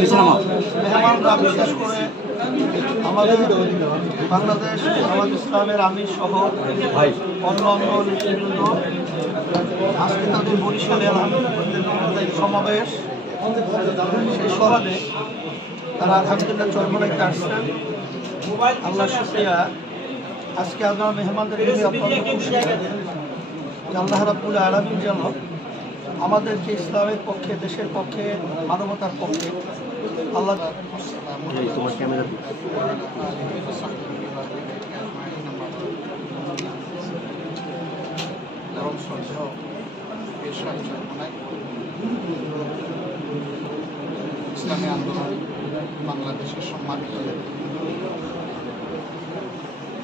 মেহমানরা বিশেষ করে আমাদের বাংলাদেশ জামাত ইসলামের আমির সহ অন্যান্য নেতৃবৃন্দ আজকে তাদের বরিশালে আলহামদুলিল্লাহ সমাবেশ সেই সভাতে তারা আলহামদুলিল্লাহ চরমনাইতে আসছেন। আল্লাহ শুকরিয়া। আজকে আপনারা মেহমানদের আপনারা খুশি যে আল্লাহ রাব্বুল আলামিন যেন আমাদেরকে ইসলামের পক্ষে, দেশের পক্ষে, মানবতার পক্ষে আল্লাহ তোমার ক্যামেরা ইসলামী আন্দোলন বাংলাদেশের সম্মানিত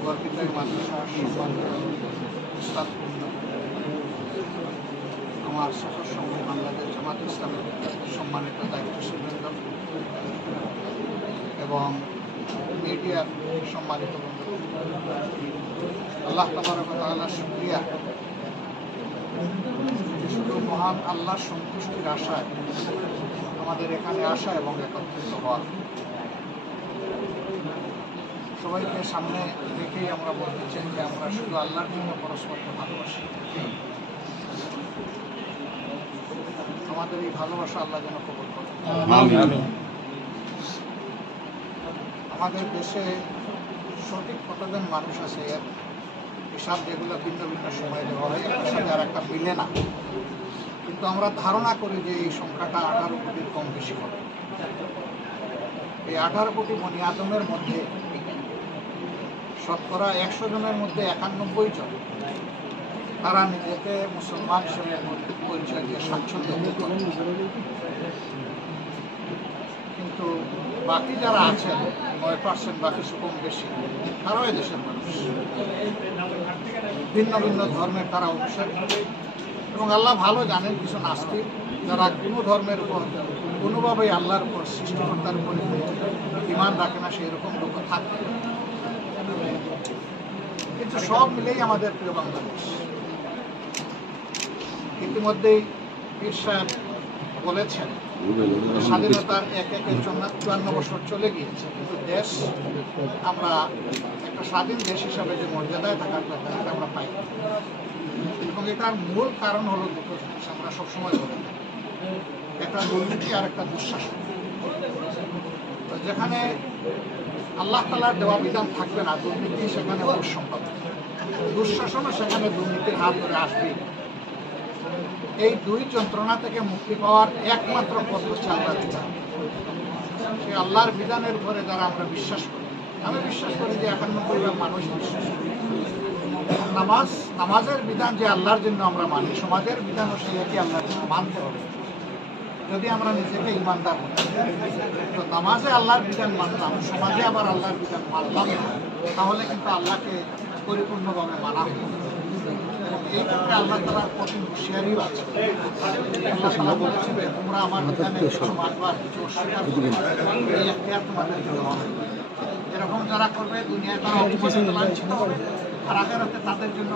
গর্বিত মাদ্রাসার সম্মানিত উস্তাদবৃন্দ, আমার সফর সঙ্গে বাংলাদেশ জামাত ইসলামের সম্মানিত দায়িত্বশীলবৃন্দ এবং মিডিয়ার সম্মানিত বন্ধু, আল্লাহ তাবারক ওয়া তাআলার শুকরিয়া। শুধু মহান আল্লাহর সন্তুষ্টির আশায় আমাদের এখানে আসা এবং একত্রিত হওয়া। সবাইকে সামনে রেখেই আমরা বলতে চাই যে আমরা শুধু আল্লাহর জন্য পরস্পরকে ভালোবাসি। আমাদের এই ভালোবাসা আল্লাহ যেন কবুল করেন। আমাদের দেশে সঠিক কতজন মানুষ আছে এর হিসাব যেগুলো ভিন্ন ভিন্ন সময় দেওয়া হয়, একটার সাথে আর একটা মিলে না, কিন্তু আমরা ধারণা করি যে এই সংখ্যাটা 18 কোটির কম বেশি হবে। এই 18 কোটি বনি আদমের মধ্যে শতকরা 100 জনের মধ্যে 91 জন তারা নিজেকে মুসলমান হিসেবে পরিচয় দিয়ে স্বাচ্ছন্দ্য বোধ করে। কিন্তু বাকি যারা আছেন 9%, বাকি কম বেশি তারাও দেশের মানুষ, ভিন্ন ভিন্ন ধর্মের তারা অনুসারী। এবং আল্লাহ ভালো জানেন কিছু নাস্তিক যারা কোনো ধর্মের উপর কোনোভাবেই আল্লাহর উপর, সৃষ্টিকর্তার উপর ঈমান রাখে না, সেই রকম লোক থাকে। কিন্তু সব মিলেই আমাদের প্রিয় বাংলাদেশ। ইতিমধ্যেই পীর সাহেব বলেছেন স্বাধীনতার একের 54 বছর চলে গিয়েছে, কিন্তু দেশ আমরা একটা স্বাধীন দেশ হিসাবে যে মর্যাদায় থাকার কথা সেটা আমরা পাই। এবং এটার মূল কারণ হলো দুটো জিনিস আমরা সবসময় বলি, একটা দুর্নীতি আর একটা দুঃশাসন। যেখানে আল্লাহ তাআলার দেওয়া বিধান থাকবে না, দুর্নীতি সেখানে অবশ্যম্ভাবী, দুঃশাসনও সেখানে দুর্নীতির হাত ধরে আসবে। এই দুই যন্ত্রণা থেকে মুক্তি পাওয়ার একমাত্র পথ হচ্ছে আল্লাহর বিধান। সেই আল্লাহর বিধানের উপরে যারা আমরা বিশ্বাস করি, আমি বিশ্বাস করি যে 91 মানুষ বিশ্বাস করি। নামাজের বিধান যে আল্লাহর জন্য আমরা মানি, সমাজের বিধানও সেই একই আল্লাহর জন্য মানতে হবে। যদি আমরা নিজেকে ইমানদার হই, তো নামাজে আল্লাহর বিধান মানলাম, সমাজে আবার আল্লাহর বিধান মানলাম, তাহলে কিন্তু আল্লাহকে পরিপূর্ণভাবে মানা হবে। এবং এই ক্ষেত্রে আল্লাহ তাআলার কঠিন হুঁশিয়ারিও আছে। আল্লাহ তাআলা বলেছেন তোমরা আমার বিধানে কিছু মানবা, কিছু অস্বীকার করবে, এই এখতিয়ার তোমাদের জন্য হবে। এরকম যারা করবে দুনিয়ায় তারা অপমানিত লাঞ্ছিত হবে, আর আখিরাতে তাদের জন্য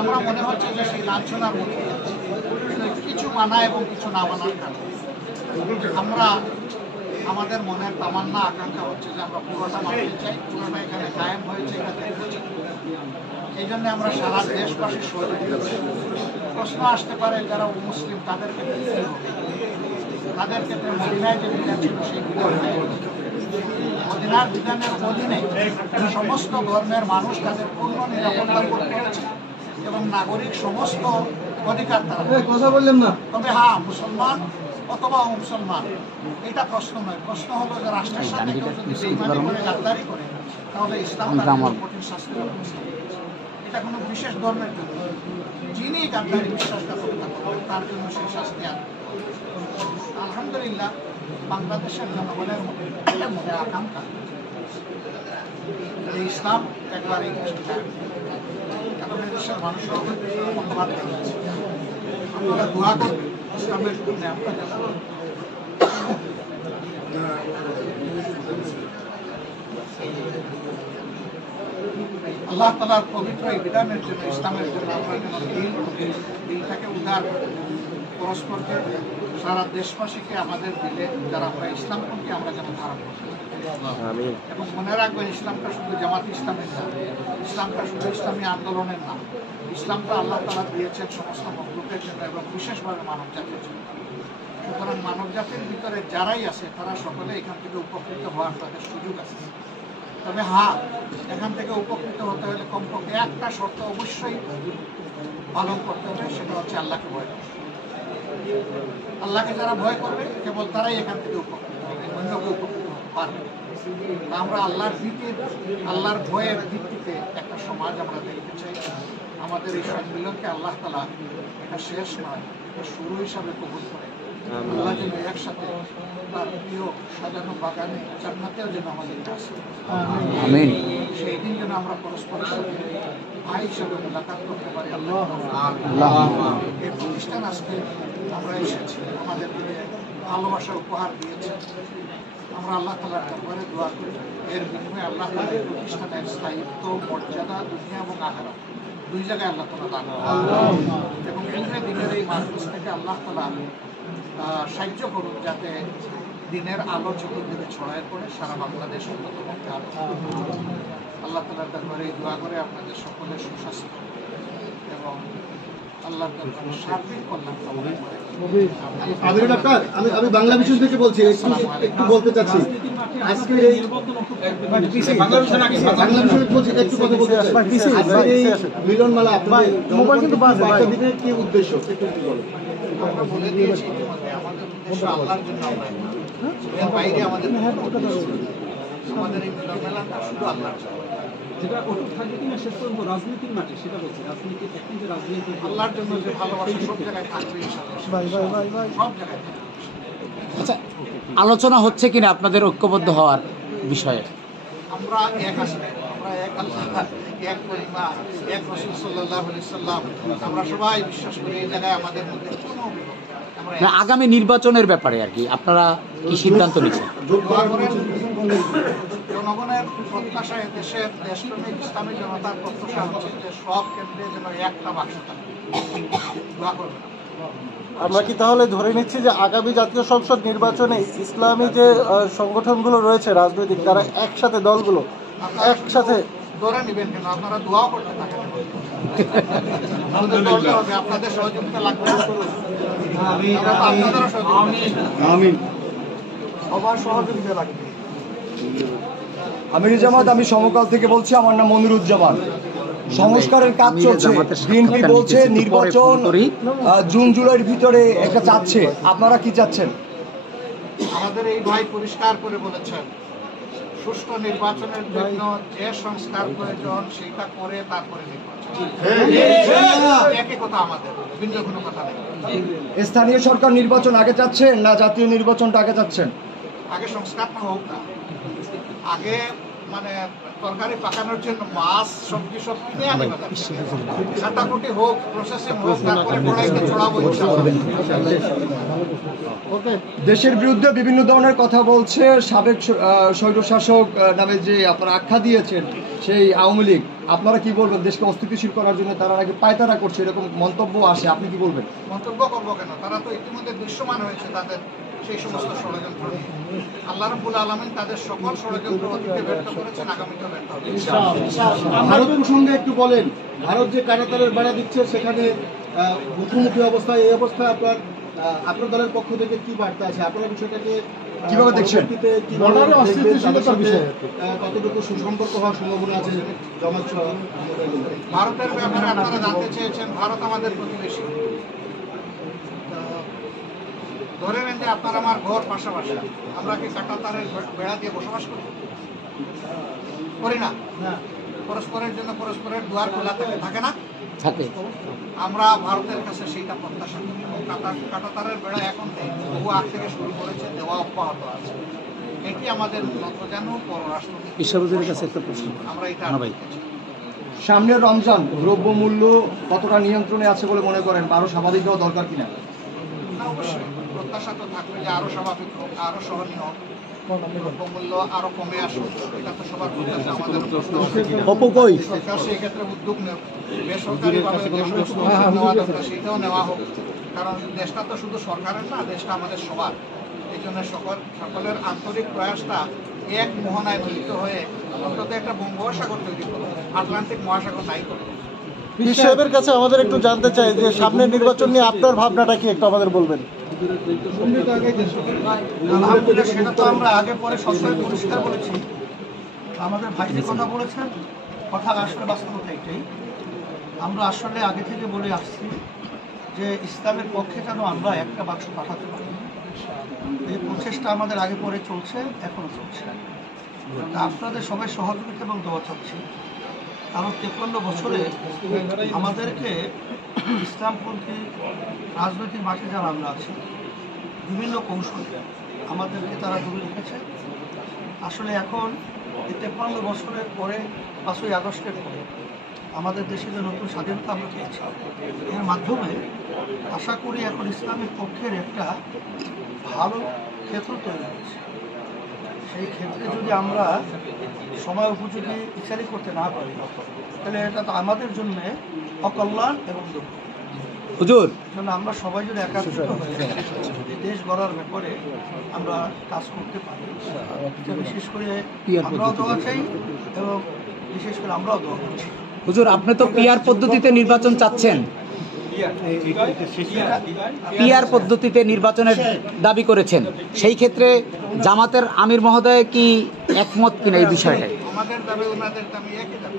আমরা মনে হচ্ছে যে সেই লাঞ্ছনার মধ্যে কিছু মানা এবং কিছু না মানার কারণে আমরা আমাদের মনের তামান্না আকাঙ্ক্ষা হচ্ছে যে আমরা পুরোটা মানতে চাই, পুরোটা এখানে কায়েম হয়েছে, এটা দেখতে চাই। এই জন্য আমরা সারা দেশবাসীর সহযোগিতা করি। প্রশ্ন আসতে পারে যারা মুসলিম তাদের ক্ষেত্রে তাদের ক্ষেত্রে মদিনায় যে বিধান ছিল সেই বিধান মদিনার বিধানের অধীনে সমস্ত ধর্মের মানুষ তাদের পূর্ণ নিরাপত্তা ভোগ করেছে এবং নাগরিক সমস্ত অধিকার তারা কথা বললেন না। তবে হ্যাঁ, মুসলমান অথবা মুসলমান এটা প্রশ্ন নয়। প্রশ্ন হলো যে রাষ্ট্রের সাথে কেউ যদি বেঈমানি করে, গাদ্দারি করে, তাহলে ইসলাম তার কঠিন শাস্তির ব্যবস্থা করেছে। এটা কোনো বিশেষ ধর্মের জন্য, যিনি গাদ্দারি বিশ্বাসঘাতকতা করবেন তার জন্য সেই শাস্তি আনবে। আলহামদুলিল্লাহ বাংলাদেশের জনগণের মনে আকাঙ্ক্ষা এই ইসলাম একবার এই দেশটা, এখন এই দেশের মানুষের মতবাদ রয়েছে। আপনারা দোয়া করবেন ইসলামের জন্য। আল্লাহ তাআলার পবিত্র এই বিধানের জন্য, ইসলামের জন্য আমরা যেন দিলটাকে উদার, পরস্পরকে সারা দেশবাসীকে আমাদের দিলে যারা আমরা ইসলামকে আমরা যেন ধারণ করতে পারি। এবং মনে রাখবেন, ইসলামটা শুধু জামাত ইসলামের না, ইসলামটা শুধু ইসলামী আন্দোলনের না, ইসলামটা আল্লাহ তাআলা দিয়েছেন সমস্ত মখলুকের জন্য এবং বিশেষভাবে মানব জাতির জন্য। সুতরাং মানব জাতির ভিতরে যারাই আছে তারা সকলে এখান থেকে উপকৃত হওয়ার তাদের সুযোগ আছে। তবে হ্যাঁ, এখান থেকে উপকৃত হতে হলে কমপক্ষে একটা শর্ত অবশ্যই পালন করতে হবে, সেটা হচ্ছে আল্লাহকে ভয় করা। আল্লাহকে যারা ভয় করবে কেবল তারাই এখান থেকে উপকৃত হবে, অন্যকে উপকৃত হতে পারবে। আমরা আল্লাহর ভয়ের ভিত্তিতে একটা সমাজ আমরা দেখতে চাই। আমাদের এই সম্মিলনকে আল্লাহ তাআলা এটা শেষ নয়, এটা শুরু হিসাবে কবুল করে আল্লাহ যেন একসাথে তার প্রিয় সাজানো বাগানে জান্নাতেও যেন আমাদেরকে আসে। আমিন। সেই দিন যেন আমরা পরস্পরের সাথে ভাই হিসাবে মোলাকাত করতে পারি। আল্লাহ এই প্রতিষ্ঠান আজকে আমরা এসেছি, আমাদেরকে ভালোবাসা উপহার দিয়েছে। আমরা আল্লাহ তাআলার দরবারে দোয়া করি এর বিনিময়ে আল্লাহ তাআলা এই প্রতিষ্ঠানের স্থায়িত্ব, মর্যাদা দুনিয়া এবং আখিরাত দুই জায়গায় আল্লাহ তাআলা দান করুন এবং দিনের এই মাহফিল থেকে আল্লাহ তাআলা সাহায্য করুন যাতে দিনের আলো চতুর্দিকে ছড়ায় পড়ে সারা বাংলাদেশ উন্নত করতে আলো। আল্লাহ তাআলার দরবারে দোয়া করে আপনাদের সকলের সুস্বাস্থ্য এবং আল্লাহর দরবারে সার্বিক কল্যাণ কামনা করে। আমি বাংলা বিষয় থেকে বলছি, একটু বলতে চাচ্ছি আজকে এই বাংলা বিষয় বলছি, একটু কথা বলতে চাচ্ছি। আজকে এই মিলন মেলা আপনাদের মোবাইল কিন্তু বার্তা দিনের কি উদ্দেশ্য একটু বলুন। আমরা বলে দিয়েছি ইতিমধ্যে আমাদের উদ্দেশ্য আল্লাহর জন্য, আমরা এর বাইরে আমাদের এই মিলন মেলাটা শুধু আল্লাহর জন্য। যেটা অটুট থাকবে কিনা শেষ পর্যন্ত রাজনীতির মাঠে, সেটা বলছি রাজনীতি এখন যে রাজনীতি আল্লাহর জন্য যে ভালোবাসা সব জায়গায় থাকবে ইনশাআল্লাহ, সব জায়গায় থাকবে। আচ্ছা, আলোচনা হচ্ছে কিনা আপনাদের ঐক্যবদ্ধ হওয়ার বিষয়ে? আমরা এক আসলে আমরা এক আল্লাহ, এক পরিবার, এক রাসূল সাল্লাল্লাহু আলাইহি সাল্লাম, আমরা সবাই বিশ্বাস করি। এই জায়গায় আমাদের মধ্যে কোনো না, আগামী নির্বাচনের ব্যাপারে আর কি আপনারা কি সিদ্ধান্ত নিচ্ছেন? জনগণের প্রত্যাশায় দেশের দেশপ্রেমিক ইসলামী জনতার প্রত্যাশা হচ্ছে যে সব কেন্দ্রে যেন একটা বাক্স থাকে। দোয়া করবেন। আমরা কি তাহলে ধরে নিচ্ছি যে আগামী জাতীয় সংসদ নির্বাচনে ইসলামী যে সংগঠনগুলো রয়েছে রাজনৈতিক, তারা একসাথে দলগুলো একসাথে ধরে নিবেন কেন? আপনারা দোয়াও করতে থাকেন। আপনাদের সহযোগিতা লাগবে, আপনাদেরও সহযোগিতা, সবার সহযোগিতা লাগবে। আমিরুজ্জামান, আমি সমকাল থেকে বলছি। আমার নাম মনিরুজ্জামান। সংস্কারের কাজ চলছে। বিএনপি বলছে নির্বাচন জুন জুলাইয়ের ভিতরে একটা চাচ্ছে, আপনারা কি চাচ্ছেন? আমাদের এই ভাই পরিষ্কার করে বলেছেন সুষ্ঠু নির্বাচনের জন্য যে সংস্কার প্রয়োজন সেটা করে তারপরে নির্বাচন। একই কথা আমাদের, ভিন্ন কোনো কথা নেই। স্থানীয় সরকার নির্বাচন আগে চাচ্ছেন না জাতীয় নির্বাচনটা আগে চাচ্ছেন? আগে সংস্কারটা হোক না, আগে মানে তরকারি পাকানোর জন্য মাছ সবজি সব কিনে আনি, কাটাকুটি হোক, প্রসেসিং হোক, তারপরে কড়াইতে চড়াবো ইনশাআল্লাহ। দেশের বিরুদ্ধে বিভিন্ন ধরনের কথা বলছে সাবেক স্বৈরশাসক নামে যে আপনারা আখ্যা দিয়েছেন সেই আওয়ামী লীগ। আপনারা কি বলবেন? দেশকে অস্থিতিশীল করার জন্য তারা নাকি পায়তারা করছে, এরকম মন্তব্য আসে, আপনি কি বলবেন? মন্তব্য করবো কেন? তারা তো ইতিমধ্যে দৃশ্যমান হয়েছে তাদের সেই সমস্ত ষড়যন্ত্র নিয়ে। আল্লাহ রাব্বুল আলামিন তাদের সকল ষড়যন্ত্র অতীতে ব্যর্থ করেছেন, আগামীতে ব্যর্থ হবে। ভারত প্রসঙ্গে একটু বলেন। ভারত যে কাঁটাতারের বেড়া দিচ্ছে সেখানে মুখোমুখি অবস্থায়, এই অবস্থায় আপনার দলের পক্ষ থেকে কি বার্তা আছে? আপনারা বিষয়টাকে কিভাবে দেখছেন? কতটুকু সুসম্পর্ক হওয়ার সম্ভাবনা আছে জামাত সহ? ভারতের ব্যাপারে আপনারা জানতে চেয়েছেন। ভারত আমাদের প্রতিবেশী। ধরে নেন যে আপনার আমার ঘর পাশাপাশি, আমরা কি কাঁটাতারের বেড়া দিয়ে বসবাস করি না? পরস্পরের জন্য পরস্পরের দুয়ার খোলা থাকে না? থাকে। আমরা ভারতের কাছে সেইটা প্রত্যাশা করি। কাঁটাতারের বেড়া এখন বহু আগ থেকে শুরু করেছে, দেওয়া অব্যাহত আছে। এটি আমাদের মূলত যেন পররাষ্ট্রের কাছে একটা প্রশ্ন, আমরা এটা সামনের রমজান, দ্রব্যমূল্য কতটা নিয়ন্ত্রণে আছে বলে মনে করেন? আরো স্বাভাবিক হওয়া দরকার কিনা? অবশ্যই প্রত্যাশা তো থাকবে যে আরো স্বাভাবিক হোক, আরো সহনীয় হোক, দ্রব্যমূল্য আরো কমে আসুক। এটা তো সবার প্রত্যাশা, আমাদের সেই ক্ষেত্রে উদ্যোগ নেব। বেসরকারিভাবে যে সমস্ত উদ্যোগ নেওয়া দরকার সেটাও নেওয়া হোক। কারণ দেশটা তো শুধু সরকারের না, দেশটা আমাদের সবার। এই জন্য সকলের আন্তরিক প্রয়াসটা এক মোহনায় মিলিত হয়ে অন্তত একটা বঙ্গোপসাগর তৈরি করবো, আটলান্টিক মহাসাগর নাই করবো। পীর সাহেবের কাছে আমাদের একটু জানতে চাই যে সামনের নির্বাচন নিয়ে আপনার ভাবনাটা কি একটু আমাদের বলবেন। আলহামদুলিল্লাহ, সেটা তো আমরা আগে পরে সবসময় পরিষ্কার বলেছি। আমাদের ভাই যে কথা বলেছেন, কথা আসলে বাস্তবতা এটাই। আমরা আসলে আগে থেকে বলে আসছি যে ইসলামের পক্ষে যেন আমরা একটা বাক্স পাঠাতে পারি। এই প্রচেষ্টা আমাদের আগে পরে চলছে, এখনো চলছে। আপনাদের সবাই সহযোগিতা এবং দোয়া চাচ্ছি, কারণ 53 বছরে আমাদেরকে ইসলামপন্থী রাজনৈতিক মাঠে যারা আমরা আছি, বিভিন্ন কৌশল আমাদেরকে তারা ডুবে রেখেছে। আসলে এখন 53 বছরের পরে 5ই আগস্টের পরে আমাদের দেশে যে নতুন স্বাধীনতা আমরা পেয়েছি, এর মাধ্যমে আশা করি এখন ইসলামের পক্ষের একটা ভালো ক্ষেত্র তৈরি হয়েছে। সেই ক্ষেত্রে যদি আমরা সময় উপযোগী বিচারই করতে না পারি, তাহলে এটা তো আমাদের জন্য অকল্যাণ এবং দুঃখ। হুজুর, জন্য আমরা সবাই যদি একাত্রিত হয়ে এই দেশ গড়ার ব্যাপারে আমরা কাজ করতে পারি, বিশেষ করে আমরাও দোয়া চাই এবং বিশেষ করে আমরাও দোয়া করছি। হুজুর, আপনি তো পিআর পদ্ধতিতে নির্বাচন চাচ্ছেন, পিআর পদ্ধতিতে নির্বাচনের দাবি করেছেন। সেই ক্ষেত্রে জামাতের আমির মহোদয় কি একমত কিনা এই বিষয়টাই? আমাদের দাবি ওনাদের দাবি একই দাবি।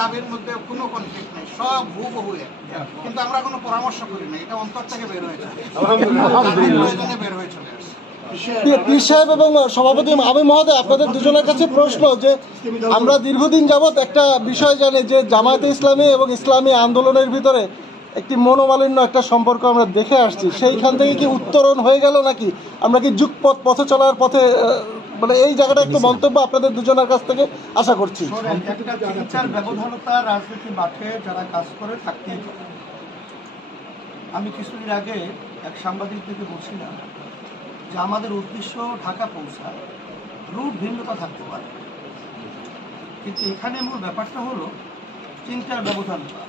দাবির মধ্যে কোনো কনফ্লিক্ট নেই, সব হুবহু এক। কিন্তু আমরা কোনো পরামর্শ করি না, এটা অন্তর থেকে বের হয়েছে, বের হয়ে চলে আসছে। পীর সাহেব এবং সভাপতি আমির মহোদয়, আপনাদের দুজনের কাছে প্রশ্ন যে আমরা দীর্ঘদিন যাবৎ একটা বিষয় জানি যে জামায়াতে ইসলামী এবং ইসলামী আন্দোলনের ভিতরে একটি মনোমালিন্য একটা সম্পর্ক আমরা দেখে আসছি। সেইখান থেকে কি উত্তরণ হয়ে গেল নাকি আমরা কি যুগপথ পথে চলার পথে, মানে এই জায়গাটা একটু মন্তব্য আপনাদের দুজনের কাছ থেকে আশা করছি। একটা চিন্তার ব্যবধানতা রাজনীতি মাঠে যারা কাজ করে থাকতেই পারে। আমি কিছুদিন আগে এক সাংবাদিক থেকে বলছিলাম যে আমাদের উদ্দেশ্য ঢাকা পৌঁছা, রুট ভিন্নতা থাকতে পারে, কিন্তু এখানে মূল ব্যাপারটা হলো চিন্তার ব্যবধানতা।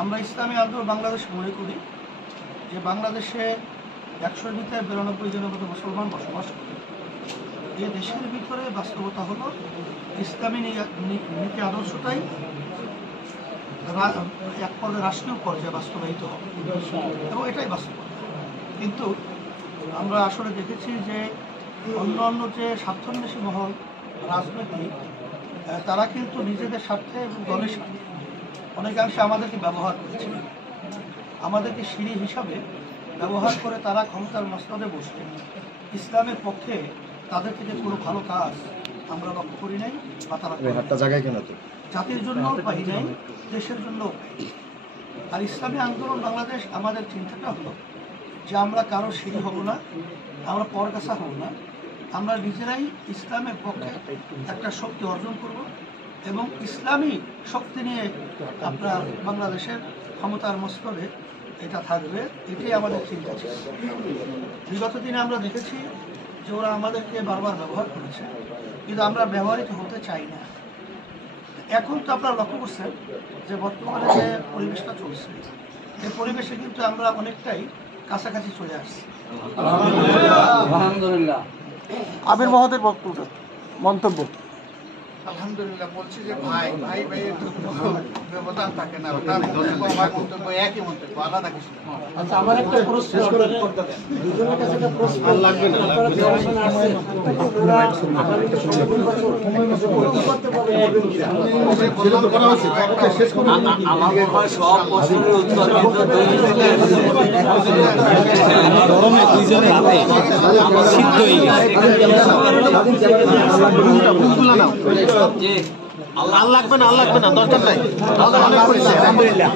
আমরা ইসলামী আন্দোলন বাংলাদেশ মনে করি যে বাংলাদেশে 100-র ভিতরে 92 জনের মতো মুসলমান বসবাস করে। এই দেশের ভিতরে বাস্তবতা হলো ইসলামী নীতি আদর্শটাই এক পর্যায়ে রাষ্ট্রীয় পর্যায়ে বাস্তবায়িত হবে এবং এটাই বাস্তবতা। কিন্তু আমরা আসলে দেখেছি যে অন্য যে স্বার্থান্বেষী মহল রাজনৈতিক, তারা কিন্তু নিজেদের স্বার্থে এবং দলের স্বার্থে অনেকাংশে আমাদেরকে ব্যবহার করেছে, আমাদেরকে সিঁড়ি হিসাবে ব্যবহার করে তারা ক্ষমতার মস্তদে বসে ইসলামের পক্ষে তাদের থেকে কোনো ভালো কাজ আমরা লক্ষ্য করি নাই বা তারা জাতির জন্য পাই নাই, দেশের জন্য। আর ইসলামী আন্দোলন বাংলাদেশ আমাদের চিন্তাটা হলো যে আমরা কারো সিঁড়ি হব না, আমরা পরগাছা হব না, আমরা নিজেরাই ইসলামের পক্ষে একটা শক্তি অর্জন করব এবং ইসলামী শক্তি নিয়ে আপনার বাংলাদেশের ক্ষমতার মস্তদে এটা থাকবে, এটাই আমাদের চিন্তা ছিল। বিগত দিনে আমরা দেখেছি যে ওরা আমাদেরকে বারবার ব্যবহার করেছে, কিন্তু আমরা ব্যবহৃত হতে চাই না। এখন তো আপনারা লক্ষ্য করছেন যে বর্তমানে যে পরিবেশটা চলছে, এই পরিবেশে কিন্তু আমরা অনেকটাই কাছাকাছি চলে আসছি। আলহামদুলিল্লাহ। আমির মহোদয়ের বক্তব্য, মন্তব্য। আলহামদুলিল্লাহ, বলছি যে ভাই ভাইয়ের ব্যবধান থাকে না, তার মন্তব্য আমার মন্তব্য একই মন্তব্য, আলাদা কিছু না। আচ্ছা, আমার একটা প্রশ্ন, দুজনের কাছে একটা প্রশ্ন লাগবে না, আপনারা যারা এখানে আসছেন ওরা আগামী করতে পারবেন কিনা? আমার মনে হয় সব প্রশ্নের উত্তর কিন্তু গরমে দুইজনের হাতে সিদ্ধ হয়ে গেছে। আল্লাহ লাগবে না, দরকার নাই। আলহামদুলিল্লাহ।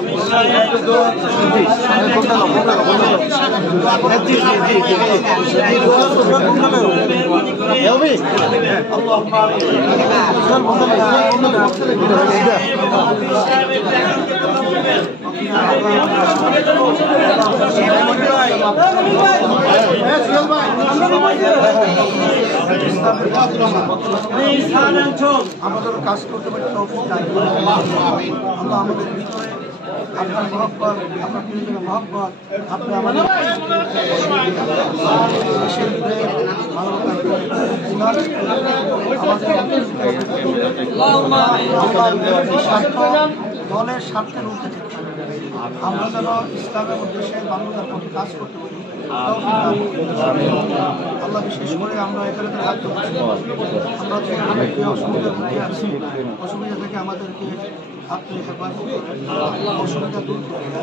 আমরা আমাদের কাজ করতে পারি তৌফিক দান করুন। আল্লাহ আমাদের ভিতরে আপনার মহব্বত, আপনার প্রিয়জনের মহব্বত, আপনি আমাদের দেশের প্রেম, মানবতার প্রেম, ইমানের প্রেম, স্বার্থ দলের স্বার্থের ঊর্ধ্বে থেকে আমরা যেন ইসলামের উদ্দেশ্যে মানবতার পক্ষে কাজ করতে পারি। আল্লাহ বিশেষ করে আমরা এখানে থাকতে পারছি, আমরা যে অসুবিধা থেকে আছি, অসুবিধা থেকে আমাদেরকে আপনি হেফাজত করেন, অসুবিধা দূর করেন।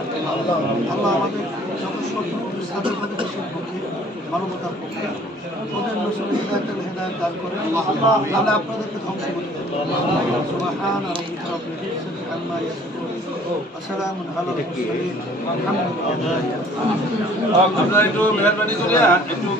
আল্লাহ আমাদের যত শত্রু ইসলামের পক্ষে, দেশের পক্ষে, মানবতার পক্ষে, ওদের নসিবে হিদায়াতের হেদায়াত দান করেন। তাহলে আপনাদেরকে ধ্বংস করে দেন। সুবহান রাব্বিকা রাব্বিল ইজ্জাতি আম্মা ইয়াসিফুন ওয়া সালামুন আলাল মুরসালিন আলহামদুলিল্লাহ। আপনারা একটু মেহরবানি করে একটু